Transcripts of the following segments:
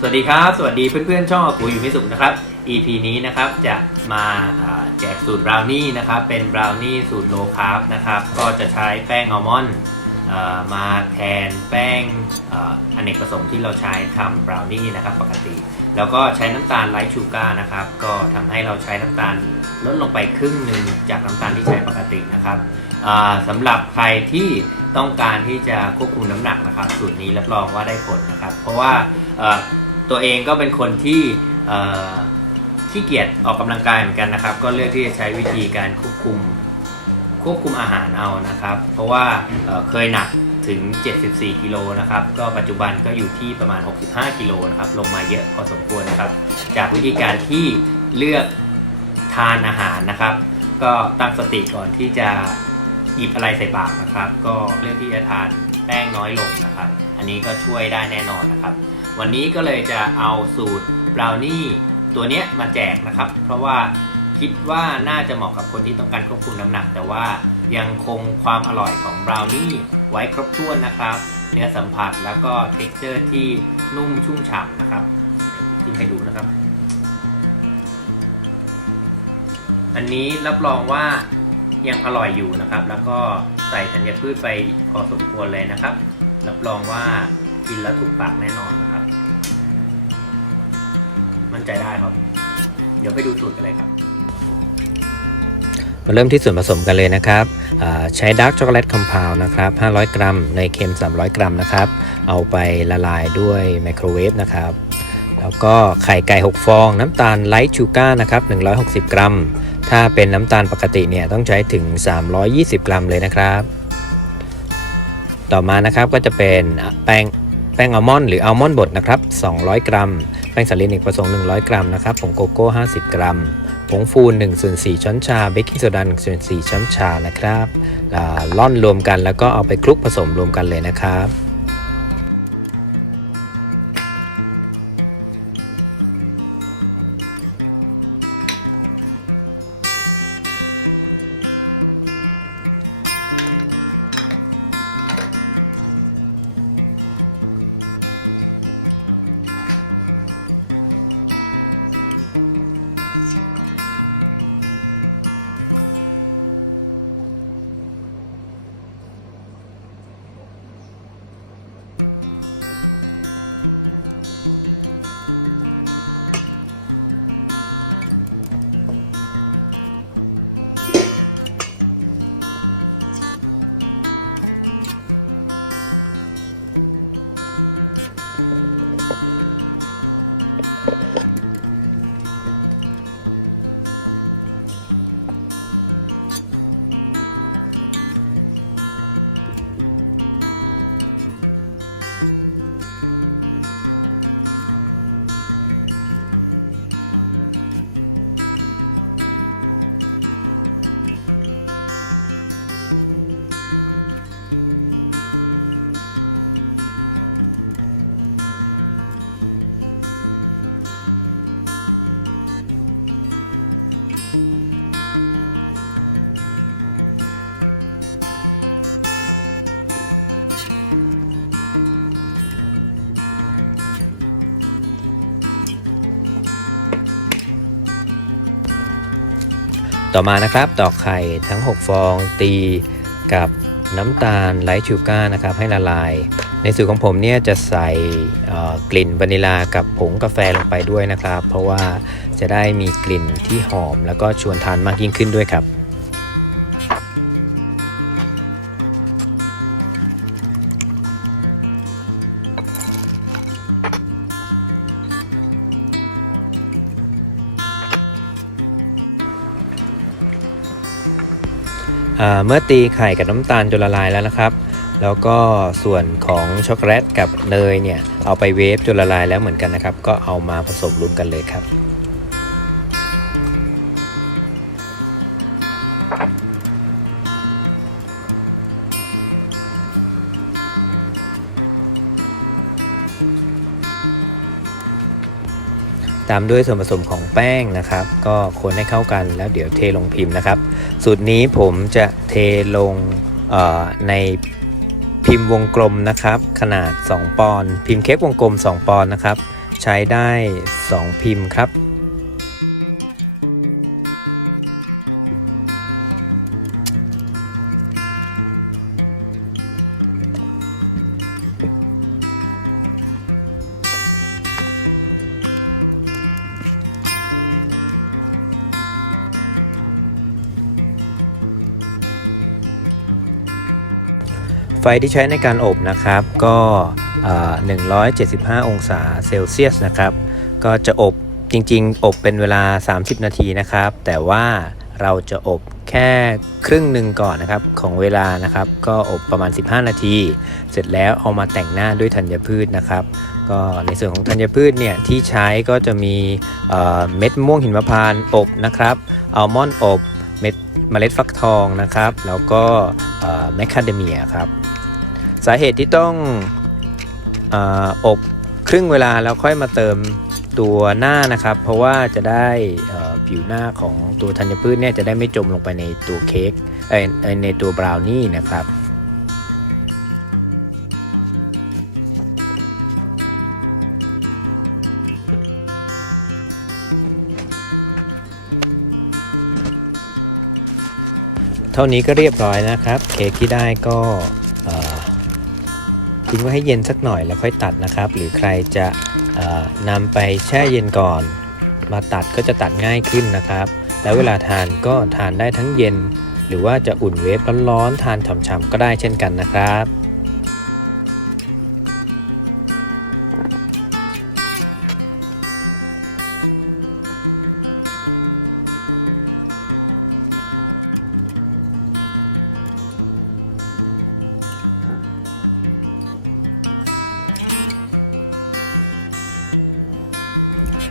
สวัสดีครับ สวัสดีเพื่อนๆช่องอากูอยู่ไม่สุขนะครับ EP นี้นะครับจะมาแจกสูตรบราวนี่นะครับเป็นบราวนี่สูตรโลคาร์บนะครับก็จะใช้แป้งอัลมอนด์มาแทนแป้งอเนกประสงค์ที่เราใช้ทำบราวนี่นะครับปกติ แล้วก็ใช้น้ำตาลไลท์ชูการ์นะครับก็ทำให้เราใช้น้ำตาลลดลงไปครึ่งหนึ่งจากน้ำตาลที่ใช้ปกตินะครับสำหรับใครที่ต้องการที่จะควบคุมน้ำหนักนะครับ สูตรนี้รับรองว่าได้ผลนะครับ เพราะว่า ตัวเองก็เป็นคนที่ขี้เกียจออกกำลังกายเหมือนกันนะครับ ก็เลือกที่จะใช้วิธีการควบคุมควบคุมอาหารเอานะครับ เพราะว่าเเคยหนักถึง 74 กิโลนะครับ ก็ปัจจุบันก็อยู่ที่ประมาณ 65 กิโลนะครับ ลงมาเยอะพอสมควรนะครับ จากวิธีการที่เลือกทานอาหารนะครับ ก็ตั้งสติก่อนที่จะหยิบอะไรใส่ปากนะครับ ก็เลือกที่จะทานแป้งน้อยลงนะครับ อันนี้ก็ช่วยได้แน่นอนนะครับ วันนี้ก็เลยจะเอาสูตรบราวนี่ตัวเนี้ยมาแจกนะครับ เพราะว่าคิดว่าน่าจะเหมาะกับคนที่ต้องการควบคุมน้ำหนัก แต่ว่ายังคงความอร่อยของบราวนี่ไว้ครบถ้วนนะครับ เนื้อสัมผัสแล้วก็เท็กเจอร์ที่นุ่มชุ่มฉ่ำนะครับที่ให้ดูนะครับ อันนี้รับรองว่ายังอร่อยอยู่นะครับ แล้วก็ใส่ธัญพืชไปพอสมควรเลยนะครับ รับรองว่า กินแล้วถูกปากแน่นอนนะครับ มั่นใจได้ครับ เดี๋ยวไปดูสูตรกันเลยครับมาเริ่มที่ส่วนผสมกันเลยนะครับใช้ดาร์กช็อกโกแลตคอมเพลนะครับ 500 กรัมในยเค็ม 300 กรัมนะครับ เอาไปละลายด้วยไมโครเวฟนะครับ แล้วก็ไข่ไก่ 6 ฟอง น้ำตาลไลท์ชูการ์นะครับ 160 กรัม ถ้าเป็นน้ำตาลปกติเนี่ยต้องใช้ถึง 320 กรัมเลยนะครับ ต่อมานะครับก็จะเป็นแป้ง แป้งอัลมอนด์หรืออัลมอนด์บดนะครับ 200 กรัม แป้งสาลีเอกประสงค์100 กรัมนะครับ ผงโกโก้ 50 กรัม ผงฟู1ส่วน4ช้อนชา เบกกิ้งโซดา1ส่วน4ช้อนชานะครับอ่าล่อนรวมกันแล้วก็เอาไปคลุกผสมรวมกันเลยนะครับ ต่อมานะครับตอกไข่ทั้ง 6 ฟองตีกับน้ำตาลไลท์ชูการ์นะครับให้ละลาย ในสูตรของผมเนี่ยจะใส่กลิ่นวานิลากับผงกาแฟลงไปด้วยนะครับ เพราะว่าจะได้มีกลิ่นที่หอมแล้วก็ชวนทานมากยิ่งขึ้นด้วยครับ เมื่อตีไข่กับน้ำตาลจนละลายแล้วนะครับ แล้วก็ส่วนของช็อกโกแลตกับเนยเนี่ยเอาไปเวฟจนละลายแล้วเหมือนกันนะครับ ก็เอามาผสมรวมกันเลยครับตามด้วยส่วนผสมของแป้งนะครับ ก็คนให้เข้ากันแล้วเดี๋ยวเทลงพิมพ์นะครับ สูตรนี้ผมจะเทลงในพิมพ์วงกลมนะครับ ขนาด 2 ปอนด์พิมพ์เค้กวงกลม 2 ปอนด์นะครับ ใช้ได้ 2 พิมพ์ครับ ไฟที่ใช้ในการอบนะครับก็ 175 องศาเซลเซียสนะครับ ก็จะอบจริงๆ อบเป็นเวลา 30 นาทีนะครับ แต่ว่าเราจะอบแค่ครึ่งหนึ่งก่อนนะครับของเวลานะครับ ก็อบประมาณ 15 นาที เสร็จแล้วเอามาแต่งหน้าด้วยธัญพืชนะครับ ก็ในส่วนของธัญพืชเนี่ยที่ใช้ก็จะมีเเม็ดมะม่วงหิมพานต์อบนะครับอัลมอนด์อบเม็ดเมล็ดฟักทองนะครับ แล้วก็แมคคาเดเมียครับ สาเหตุที่ต้องออบครึ่งเวลาแล้วค่อยมาเติมตัวหน้านะครับ เพราะว่าจะได้ผิวหน้าของตัวธัญพืชเนี่ยจะได้ไม่จมลงไปในตัวเค้กในตัวบราวนี่นะครับเท่านี้ก็เรียบร้อยนะครับ เค้กที่ได้ก็ ทิ้งไว้ให้เย็นสักหน่อยแล้วค่อยตัดนะครับ หรือใครจะนำไปแช่เย็นก่อน มาตัดก็จะตัดง่ายขึ้นนะครับ แล้วเวลาทานก็ทานได้ทั้งเย็น หรือว่าจะอุ่นเวฟร้อนๆทานฉ่ำๆก็ได้เช่นกันนะครับ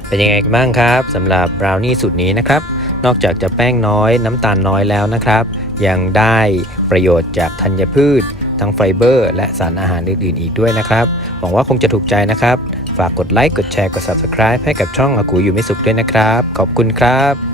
เป็นยังไงกันบ้างครับสำหรับบราวนี่สูตรนี้นะครับ นอกจากจะแป้งน้อยน้ำตาลน้อยแล้วนะครับ ยังได้ประโยชน์จากธัญพืช ทั้งไฟเบอร์ และสารอาหารอื่นๆอีกด้วยนะครับ หวังว่าคงจะถูกใจนะครับ ฝากกดไลค์กดแชร์กด Subscribe ให้กับช่องอากูอยู่ไม่สุขด้วยนะครับ ขอบคุณครับ